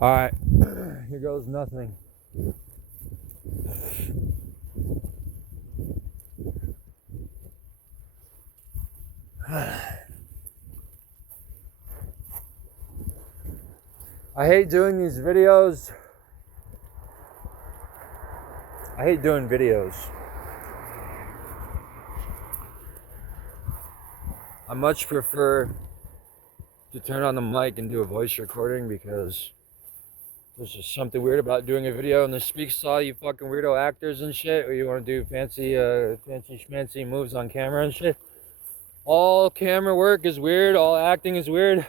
Alright, here goes nothing. I hate doing these videos. I hate doing videos. I much prefer to turn on the mic and do a voice recording because there's just something weird about doing a video and this speaks to all you fucking weirdo actors and shit, or you want to do fancy schmancy moves on camera and shit. All camera work is weird, all acting is weird.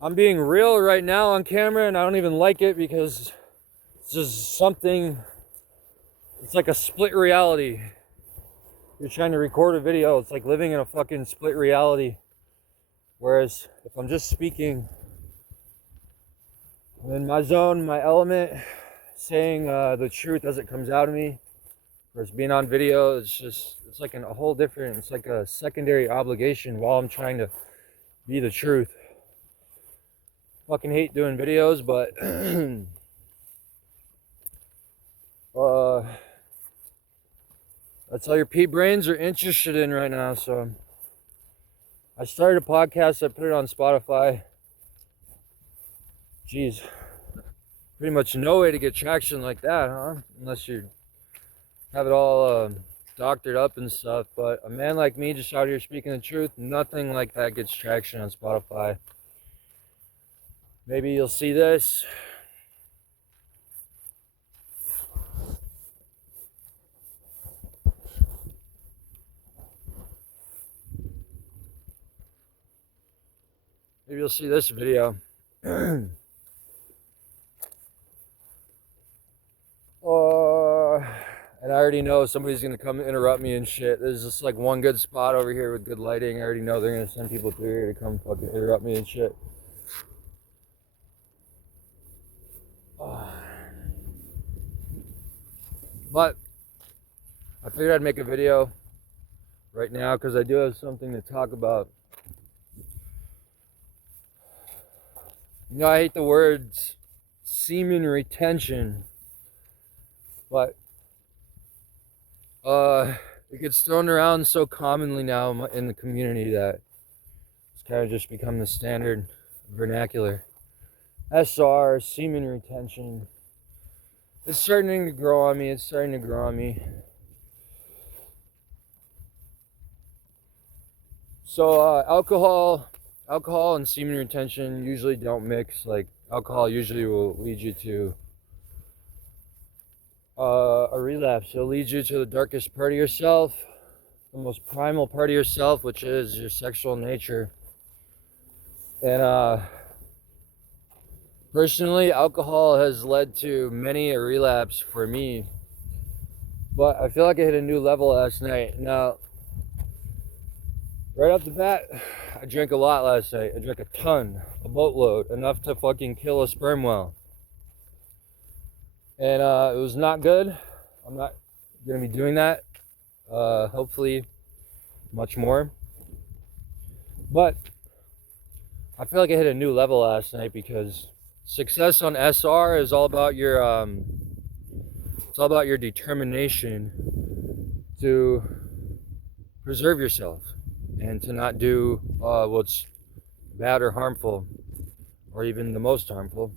I'm being real right now on camera and I don't even like it because it's just something, it's like a split reality. You're trying to record a video, it's like living in a fucking split reality. Whereas if I'm just speaking, I'm in my zone, my element, saying the truth as it comes out of me. Whereas being on video, it's like a whole different, it's like a secondary obligation while I'm trying to be the truth. Fucking hate doing videos, but that's all your pea brains are interested in right now. So I started a podcast, I put it on Spotify. Jeez, pretty much no way to get traction like that, huh? Unless you have it all doctored up and stuff. But a man like me just out here speaking the truth, nothing like that gets traction on Spotify. Maybe you'll see this. Maybe you'll see this video. And I already know somebody's gonna come interrupt me and shit. There's just like one good spot over here with good lighting. I already know they're gonna send people through here to come fucking interrupt me and shit. But I figured I'd make a video right now because I do have something to talk about. You know, I hate the words semen retention, but it gets thrown around so commonly now in the community that it's kind of just become the standard vernacular. SR, semen retention. It's starting to grow on me. So alcohol and semen retention usually don't mix. Like alcohol usually will lead you to a relapse. It'll lead you to the darkest part of yourself, the most primal part of yourself, which is your sexual nature. And personally, alcohol has led to many a relapse for me, but I feel like I hit a new level last night. Now, right off the bat, I drank a lot last night. I drank a ton, a boatload, enough to fucking kill a sperm whale. And it was not good. I'm not gonna be doing that. Hopefully, much more. But I feel like I hit a new level last night because success on SR is all about your determination to preserve yourself and to not do what's bad or harmful, or even the most harmful.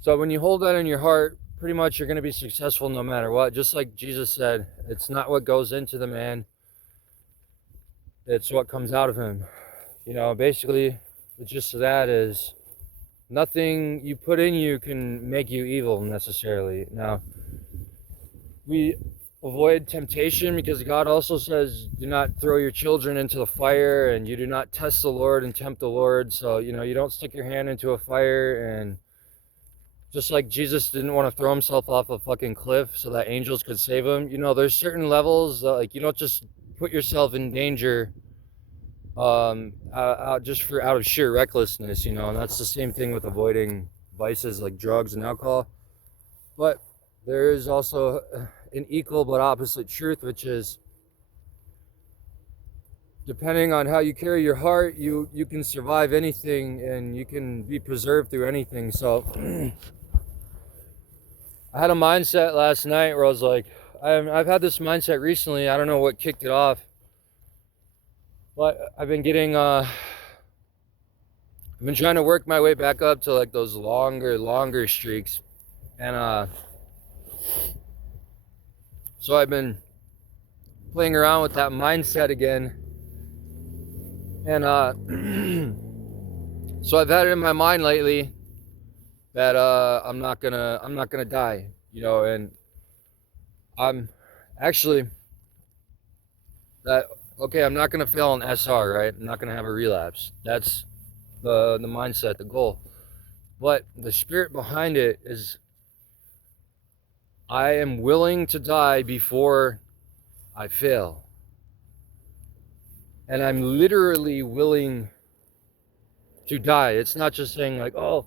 So when you hold that in your heart, pretty much you're going to be successful no matter what. Just like Jesus said, it's not what goes into the man, it's what comes out of him. You know, basically the gist of that is nothing you put in you can make you evil necessarily. Now, we avoid temptation because God also says do not throw your children into the fire, and you do not test the Lord and tempt the Lord. So, you know, you don't stick your hand into a fire. And just like Jesus didn't want to throw himself off a fucking cliff so that angels could save him, you know, there's certain levels, like you don't just put yourself in danger out of sheer recklessness, you know. And that's the same thing with avoiding vices like drugs and alcohol. But there is also an equal but opposite truth, which is depending on how you carry your heart, you can survive anything and you can be preserved through anything. So I had a mindset last night where I was like, I've had this mindset recently. I don't know what kicked it off, but I've been trying to work my way back up to like those longer streaks. And so I've been playing around with that mindset again. And so I've had it in my mind lately that I'm not gonna die, you know, and I'm actually that okay, I'm not gonna fail an SR, right? I'm not gonna have a relapse. That's the mindset, the goal. But the spirit behind it is I am willing to die before I fail. And I'm literally willing to die. It's not just saying like, oh,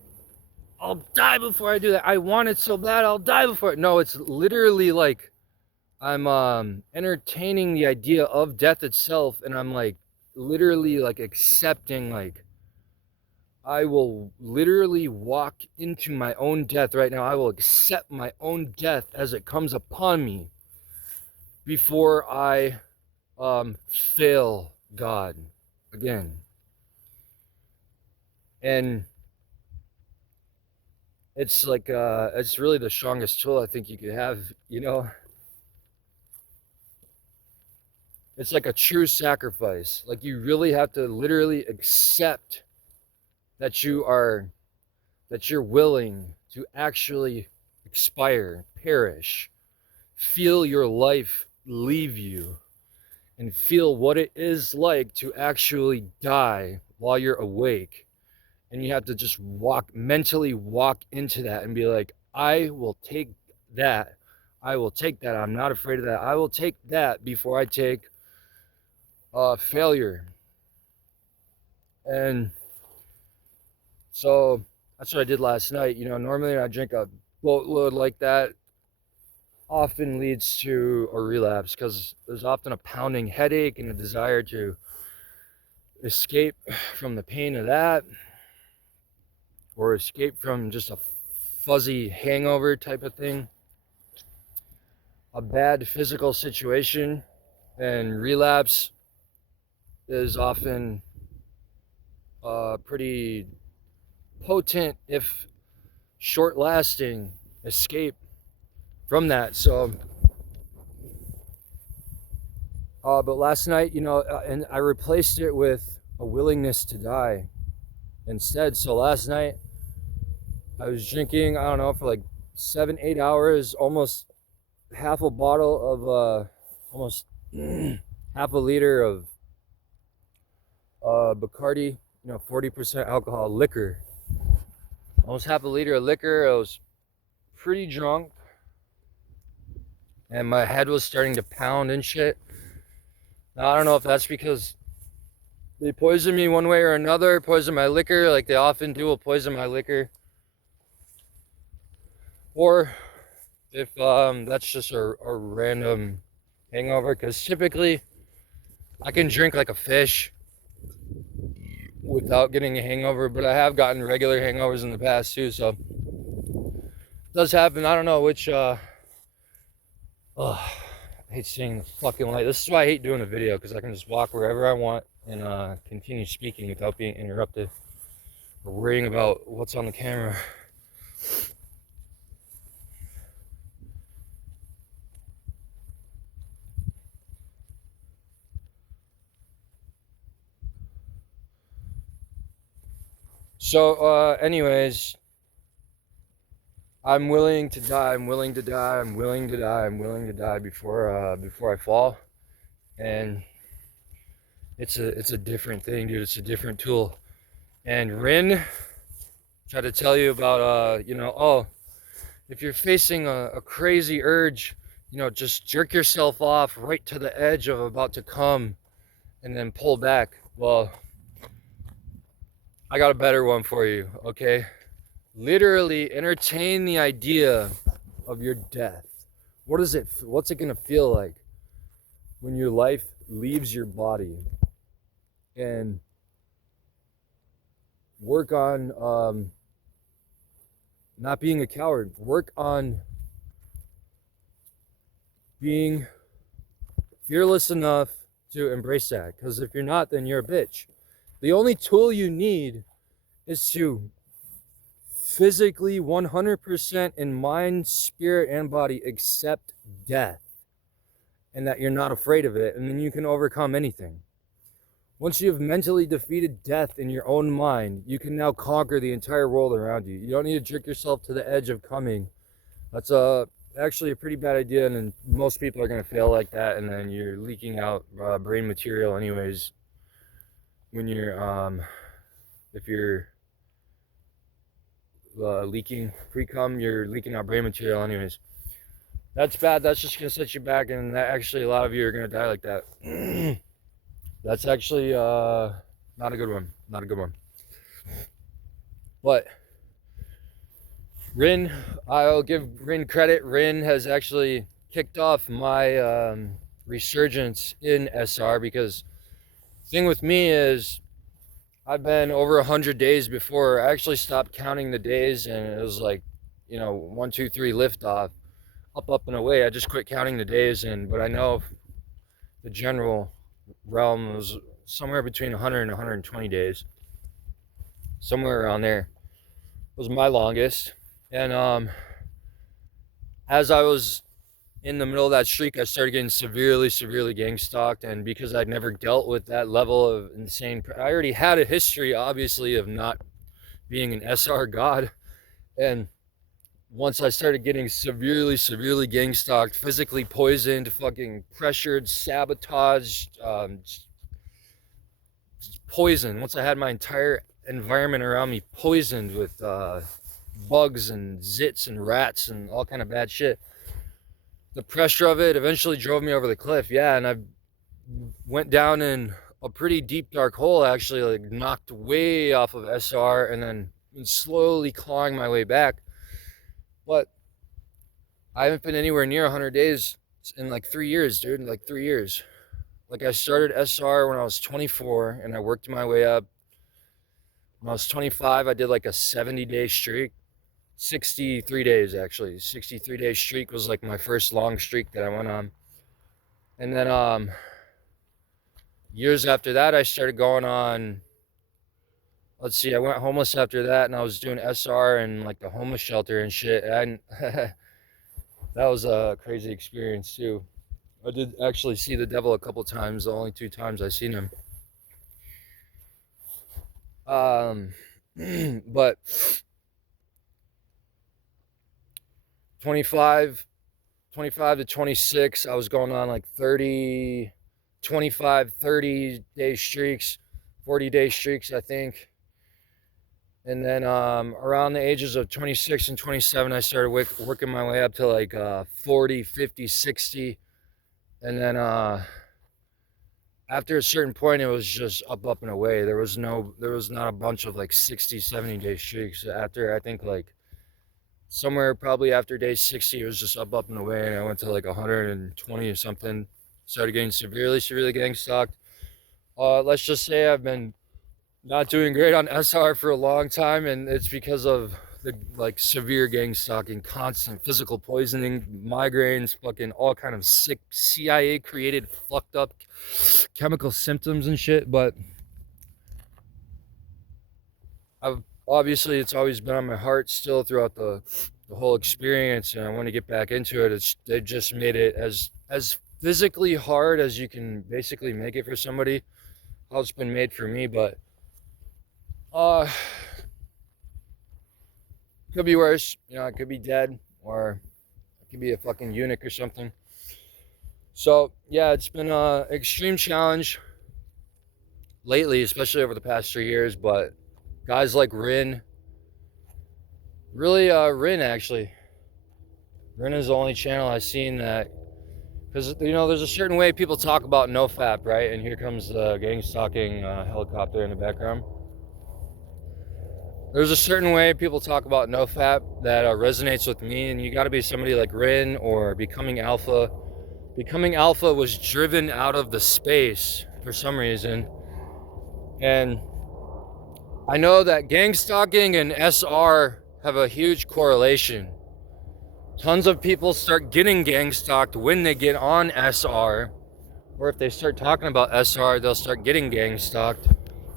I'll die before I do that. I want it so bad, I'll die before it. No, it's literally like I'm entertaining the idea of death itself, and I'm like literally like accepting, like I will literally walk into my own death right now. I will accept my own death as it comes upon me before I fail God again. And it's like it's really the strongest tool I think you could have, you know. It's like a true sacrifice. Like you really have to literally accept that you're willing to actually expire, perish, feel your life leave you, and feel what it is like to actually die while you're awake. And you have to just mentally walk into that and be like, I will take that. I will take that. I'm not afraid of that. I will take that before I take failure. And so that's what I did last night. You know, normally when I drink a boatload like that, often leads to a relapse because there's often a pounding headache and a desire to escape from the pain of that, or escape from just a fuzzy hangover type of thing, a bad physical situation. And relapse is often pretty potent, if short lasting, escape from that. So but last night, you know, and I replaced it with a willingness to die instead. So last night I was drinking, I don't know, for like 7-8 hours, almost half a bottle of almost half a liter of Bacardi, you know, 40% alcohol liquor. Almost half a liter of liquor. I was pretty drunk, and my head was starting to pound and shit. Now, I don't know if that's because they poisoned me one way or another, poisoned my liquor, like they often do, will poison my liquor, or if that's just a random hangover, because typically I can drink like a fish without getting a hangover, but I have gotten regular hangovers in the past too, so it does happen. I don't know which I hate seeing the fucking light. This is why I hate doing a video, because I can just walk wherever I want and continue speaking without being interrupted or worrying about what's on the camera. So anyways, I'm willing to die. I'm willing to die. I'm willing to die. I'm willing to die before I fall. And it's a different thing, dude. It's a different tool. And Rin tried to tell you about you know, oh, if you're facing a crazy urge, you know, just jerk yourself off right to the edge of about to come and then pull back. Well, I got a better one for you, okay? Literally entertain the idea of your death. What's it gonna feel like when your life leaves your body? and work on not being a coward. Work on being fearless enough to embrace that. Because if you're not, then you're a bitch. The only tool you need is to physically 100% in mind, spirit, and body accept death, and that you're not afraid of it, and then you can overcome anything. Once you've mentally defeated death in your own mind, you can now conquer the entire world around you. You don't need to jerk yourself to the edge of coming. That's actually a pretty bad idea, and then most people are going to fail like that, and then you're leaking out brain material anyways. When you're, if you're leaking pre-cum, you're leaking out brain material anyways. That's bad. That's just going to set you back, and that actually a lot of you are going to die like that. That's actually not a good one. Not a good one. But Rin, I'll give Rin credit. Rin has actually kicked off my resurgence in SR, because the thing with me is I've been over 100 days before. I actually stopped counting the days, and it was like, 1, 2, 3 liftoff, up and away. I just quit counting the days, but I know the general realm was somewhere between 100 and 120 days, somewhere around there was my longest. And as I was in the middle of that streak, I started getting severely gang stalked, and because I'd never dealt with that level of insane, I already had a history, obviously, of not being an SR god, and once I started getting severely gang stalked, physically poisoned, fucking pressured, sabotaged, poisoned. Once I had my entire environment around me poisoned with bugs and zits and rats and all kind of bad shit, the pressure of it eventually drove me over the cliff. Yeah, and I went down in a pretty deep dark hole, actually, like knocked way off of SR, and then slowly clawing my way back. But I haven't been anywhere near 100 days in like 3 years, dude. Like 3 years. Like I started SR when I was 24, and I worked my way up. When I was 25, I did like a 70-day streak. 63 days, actually. 63-day streak was like my first long streak that I went on. And then years after that, I started going on, let's see, I went homeless after that, and I was doing SR and like the homeless shelter and shit. And that was a crazy experience too. I did actually see the devil a couple times, the only 2 times I seen him. But 25 to 26, I was going on like 30, 25, 30-day streaks, 40-day streaks, I think. And then around the ages of 26 and 27, I started working my way up to like 40, 50, 60. And then after a certain point, it was just up and away. There was not a bunch of like 60, 70-day streaks. After, I think like somewhere probably after day 60, it was just up and away. And I went to like 120 or something. Started getting severely gang stalked. Let's just say I've been not doing great on SR for a long time, and it's because of the like severe gang stalking, constant physical poisoning, migraines, fucking all kind of sick CIA created fucked up chemical symptoms and shit. But obviously it's always been on my heart still throughout the whole experience, and I want to get back into it. They just made it as physically hard as you can basically make it for somebody. How it's been made for me, but could be worse. I could be dead, or I could be a fucking eunuch or something. So yeah, it's been an extreme challenge lately, especially over the past 3 years. But guys like Rin, really Rin actually. Rin is the only channel I've seen that, because there's a certain way people talk about NoFap, right? And here comes the gang stalking helicopter in the background. There's a certain way people talk about NoFap that resonates with me, and you got to be somebody like Rin or Becoming Alpha. Becoming Alpha was driven out of the space for some reason, And I know that gang stalking and SR have a huge correlation. Tons of people start getting gang stalked when they get on SR, or if they start talking about SR, they'll start getting gang stalked.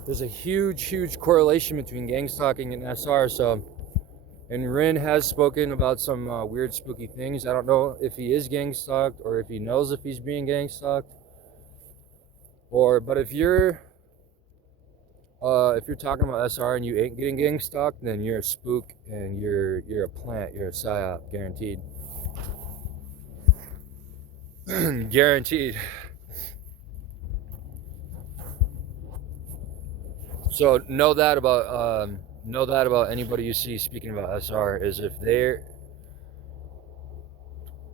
There's a huge correlation between gang stalking and SR. So, and Rin has spoken about some weird, spooky things. I don't know if he is gang stalked or if he knows if he's being gang stalked. But if you're talking about SR and you ain't getting gang stalked, then you're a spook and you're a plant. You're a psyop, guaranteed. Guaranteed. So know that about anybody you see speaking about SR is if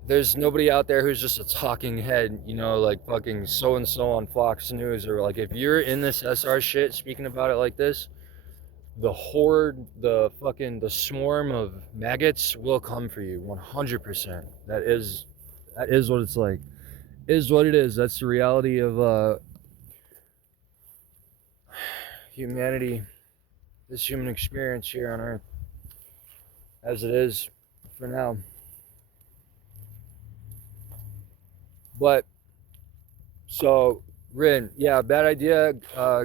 there's nobody out there who's just a talking head, you know, like fucking so and so on Fox News, or like if you're in this SR shit speaking about it like this, the horde, the swarm of maggots will come for you 100%. That is what it's like. Is what it is. That's the reality of humanity, this human experience here on Earth, as it is for now. But so Rin, yeah, bad idea.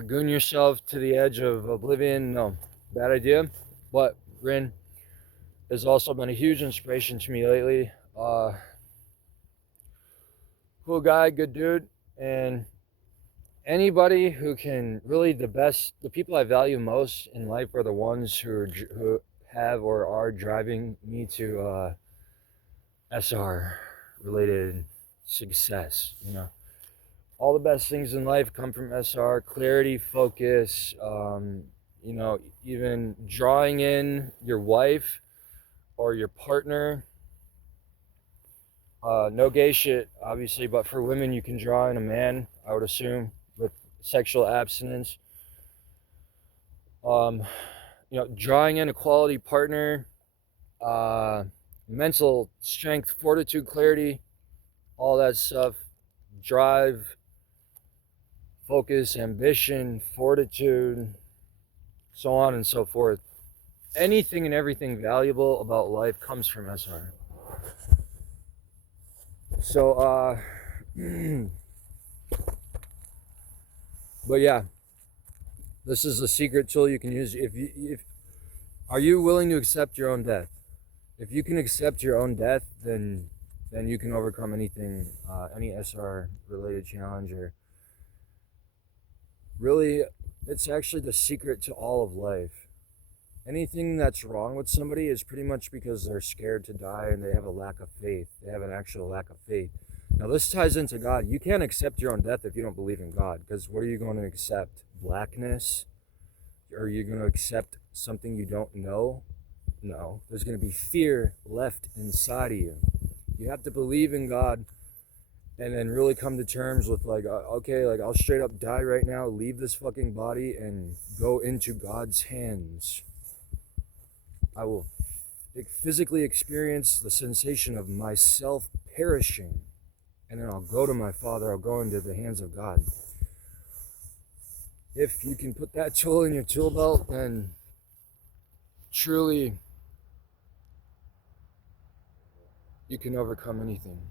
Goon yourself to the edge of oblivion. No, bad idea. But Rin has also been a huge inspiration to me lately. Cool guy, good dude, and anybody who can really the people I value most in life are the ones who have or are driving me to SR related success. You know, all the best things in life come from SR: clarity, focus. You know, even drawing in your wife or your partner. No gay shit, obviously, but for women, you can draw in a man, I would assume, with sexual abstinence. You know, drawing in a quality partner, mental strength, fortitude, clarity, all that stuff, drive, focus, ambition, fortitude, so on and so forth. Anything and everything valuable about life comes from SR. So, but yeah, this is a secret tool you can use. Are you willing to accept your own death? If you can accept your own death, then you can overcome anything, any SR related challenge. Or really, it's actually the secret to all of life. Anything that's wrong with somebody is pretty much because they're scared to die and they have a lack of faith. They have an actual lack of faith. Now this ties into God. You can't accept your own death if you don't believe in God, because what are you going to accept? Blackness? Are you going to accept something you don't know? No. There's going to be fear left inside of you. You have to believe in God and then really come to terms with like, okay, like I'll straight up die right now, leave this fucking body and go into God's hands. I will physically experience the sensation of myself perishing, and then I'll go to my Father, I'll go into the hands of God. If you can put that tool in your tool belt, then truly you can overcome anything.